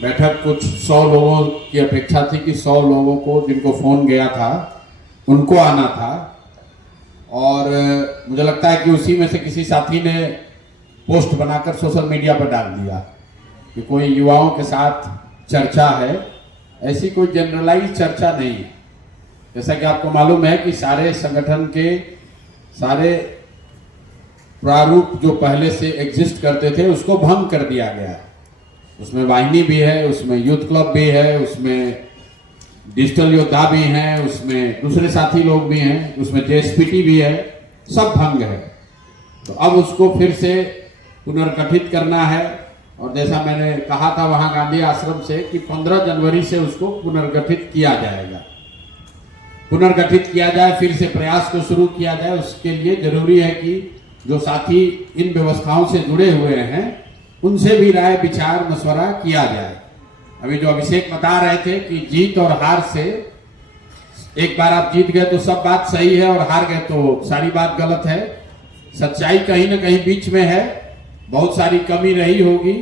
बैठक कुछ 100 लोगों की अपेक्षा थी कि 100 लोगों को जिनको फ़ोन गया था उनको आना था। और मुझे लगता है कि उसी में से किसी साथी ने पोस्ट बनाकर सोशल मीडिया पर डाल दिया कि कोई युवाओं के साथ चर्चा है। ऐसी कोई जनरलाइज चर्चा नहीं है। जैसा कि आपको मालूम है कि सारे संगठन के सारे प्रारूप जो पहले से एग्जिस्ट करते थे उसको भंग कर दिया गया है। उसमें वाहिनी भी है, उसमें यूथ क्लब भी है, उसमें डिजिटल योद्धा भी हैं, उसमें दूसरे साथी लोग भी हैं, उसमें जेएसपीटी भी है, सब भंग है। तो अब उसको फिर से पुनर्गठित करना है। और जैसा मैंने कहा था वहां गांधी आश्रम से कि 15 जनवरी से उसको पुनर्गठित किया जाएगा। पुनर्गठित किया जाए, फिर से प्रयास को शुरू किया जाए। उसके लिए जरूरी है कि जो साथी इन व्यवस्थाओं से जुड़े हुए हैं उनसे भी राय विचार मशवरा किया जाए। अभी जो अभिषेक बता रहे थे कि जीत और हार से, एक बार आप जीत गए तो सब बात सही है और हार गए तो सारी बात गलत है। सच्चाई कहीं ना कहीं बीच में है। बहुत सारी कमी रही होगी,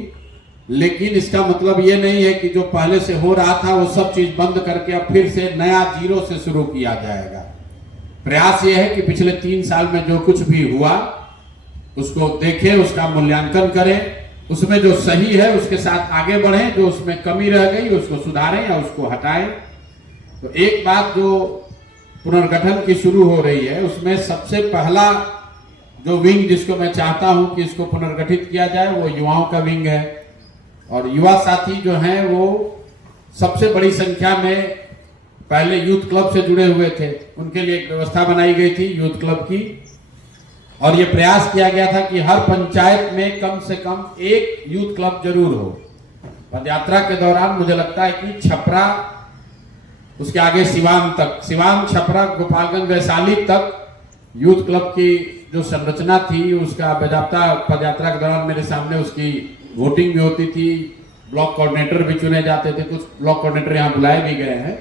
लेकिन इसका मतलब ये नहीं है कि जो पहले से हो रहा था वो सब चीज बंद करके अब फिर से नया जीरो से शुरू किया जाएगा। प्रयास ये है कि पिछले 3 साल में जो कुछ भी हुआ उसको देखें, उसका मूल्यांकन करें, उसमें जो सही है उसके साथ आगे बढ़ें, जो उसमें कमी रह गई उसको सुधारें या उसको हटाएं। तो एक बात जो पुनर्गठन की शुरू हो रही है उसमें सबसे पहला जो विंग जिसको मैं चाहता हूं कि इसको पुनर्गठित किया जाए वो युवाओं का विंग है। और युवा साथी जो हैं वो सबसे बड़ी संख्या में पहले यूथ क्लब से जुड़े हुए थे। उनके लिए एक व्यवस्था बनाई गई थी यूथ क्लब की, और ये प्रयास किया गया था कि हर पंचायत में कम से कम एक यूथ क्लब जरूर हो। पदयात्रा के दौरान मुझे लगता है कि छपरा, उसके आगे सिवान तक, सिवान, छपरा, गोपालगंज, वैशाली तक यूथ क्लब की जो संरचना थी उसका बाजाबता पदयात्रा के दौरान मेरे सामने उसकी वोटिंग भी होती थी। ब्लॉक कोऑर्डिनेटर भी चुने जाते थे, कुछ ब्लॉक कोऑर्डिनेटर यहाँ बुलाए भी गए हैं।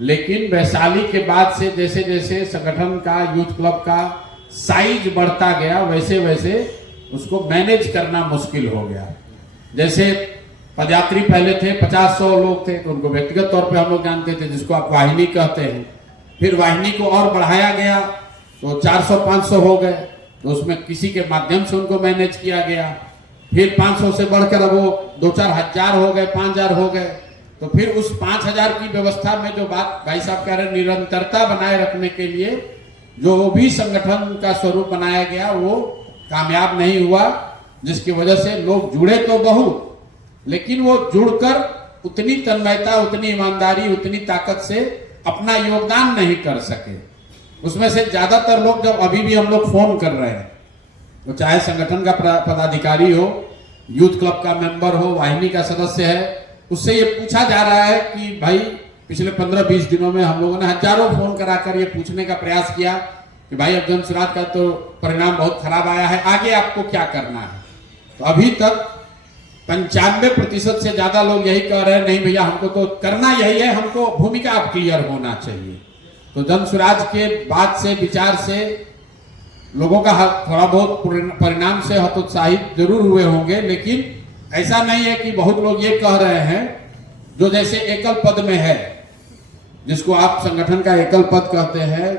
लेकिन वैशाली के बाद से जैसे जैसे संगठन का, यूथ क्लब का साइज बढ़ता गया वैसे वैसे उसको मैनेज करना मुश्किल हो गया। जैसे पदयात्री पहले थे 50-100 लोग थे तो उनको व्यक्तिगत तौर पे हम लोग जानते थे, जिसको आप वाहिनी कहते हैं। फिर वाहिनी को और बढ़ाया गया तो 400-500 हो गए, तो उसमें किसी के माध्यम से उनको मैनेज किया गया। फिर 500 से बढ़कर अब वो 2-4 हजार हो गए, 5000 हो गए। तो फिर उस 5000 की व्यवस्था में जो बात भाई साहब कह रहे निरंतरता बनाए रखने के लिए जो भी संगठन का स्वरूप बनाया गया वो कामयाब नहीं हुआ, जिसकी वजह से लोग जुड़े तो बहुत, लेकिन वो जुड़कर उतनी तन्मयता, उतनी ईमानदारी, उतनी ताकत से अपना योगदान नहीं कर सके। उसमें से ज्यादातर लोग जब अभी भी हम लोग फोन कर रहे हैं, तो चाहे संगठन का पदाधिकारी हो, यूथ क्लब का मेंबर हो, वाहिनी का सदस्य है, उससे ये पूछा जा रहा है कि भाई पिछले 15-20 दिनों में हम लोगों ने हजारों फोन कराकर ये पूछने का प्रयास किया कि भाई अब जनसुराज का तो परिणाम बहुत खराब आया है, आगे आपको क्या करना है। तो अभी तक 95% से ज्यादा लोग यही कह रहे हैं, नहीं भैया हमको तो करना यही है, हमको भूमिका अब क्लियर होना चाहिए। तो जनसुराज के बाद से, विचार से लोगों का थोड़ा बहुत परिणाम से हतोत्साहित जरूर हुए होंगे, लेकिन ऐसा नहीं है कि बहुत लोग ये कह रहे हैं जो जैसे एकल पद में है, जिसको आप संगठन का एकल पद कहते हैं,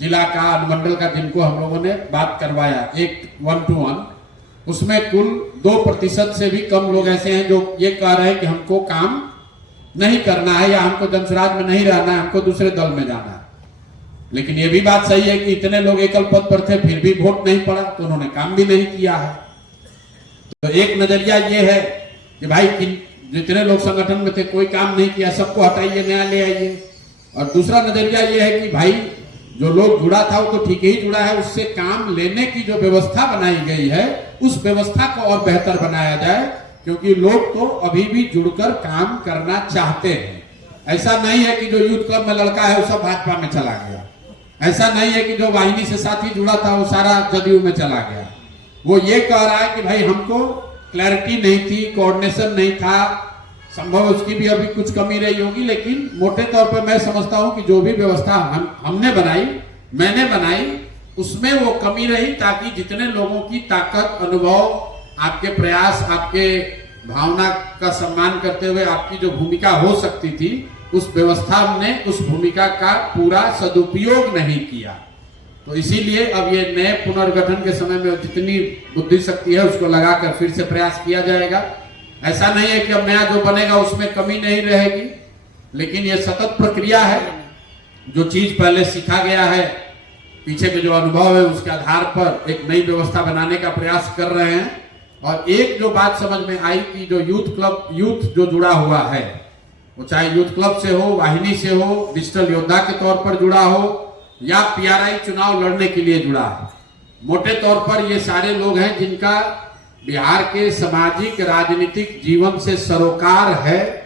जिला का, अनुमंडल का, जिनको हम लोगों ने बात करवाया 1-1, उसमें कुल 2% से भी कम लोग ऐसे हैं जो ये कह रहे हैं कि हमको काम नहीं करना है या हमको जनसुराज में नहीं रहना है, हमको दूसरे दल में जाना है। लेकिन ये भी बात सही है कि इतने लोग एकल पद पर थे फिर भी वोट नहीं पड़ा, तो उन्होंने काम भी नहीं किया है। तो एक नजरिया ये है कि भाई जितने लोग संगठन में थे कोई काम नहीं किया, सबको हटाइए, नया ले आइए। और दूसरा नजरिया ये है कि भाई जो लोग जुड़ा था वो तो ठीक ही जुड़ा है, उससे काम लेने की जो व्यवस्था बनाई गई है उस व्यवस्था को और बेहतर बनाया जाए, क्योंकि लोग तो अभी भी जुड़कर काम करना चाहते हैं। ऐसा नहीं है कि जो यूथ क्लब में लड़का है वो सब भाजपा में चला गया, ऐसा नहीं है कि जो वाहिनी से साथी जुड़ा था वो सारा जदयू में चला गया। वो ये कह रहा है कि भाई हमको क्लैरिटी नहीं थी, कोऑर्डिनेशन नहीं था, संभव उसकी भी अभी कुछ कमी रही होगी, लेकिन मोटे तौर पर मैं समझता हूं कि जो भी व्यवस्था हमने बनाई, मैंने बनाई, उसमें वो कमी रही ताकि जितने लोगों की ताकत, अनुभव, आपके प्रयास, आपके भावना का सम्मान करते हुए आपकी जो भूमिका हो सकती थी, उस व्यवस्था ने उस भूमिका का पूरा सदुपयोग नहीं किया। तो इसीलिए अब ये नए पुनर्गठन के समय में जितनी बुद्धि शक्ति है उसको लगाकर फिर से प्रयास किया जाएगा। ऐसा नहीं है कि अब नया जो बनेगा उसमें कमी नहीं रहेगी, लेकिन ये सतत प्रक्रिया है। जो चीज पहले सीखा गया है, पीछे के जो अनुभव है, उसके आधार पर एक नई व्यवस्था बनाने का प्रयास कर रहे हैं। और एक जो बात समझ में आई कि जो यूथ जो जुड़ा हुआ है, वो चाहे यूथ क्लब से हो, वाहिनी से हो, डिजिटल योद्धा के तौर पर जुड़ा हो, या PRI चुनाव लड़ने के लिए जुड़ा है, मोटे तौर पर ये सारे लोग हैं जिनका बिहार के सामाजिक राजनीतिक जीवन से सरोकार है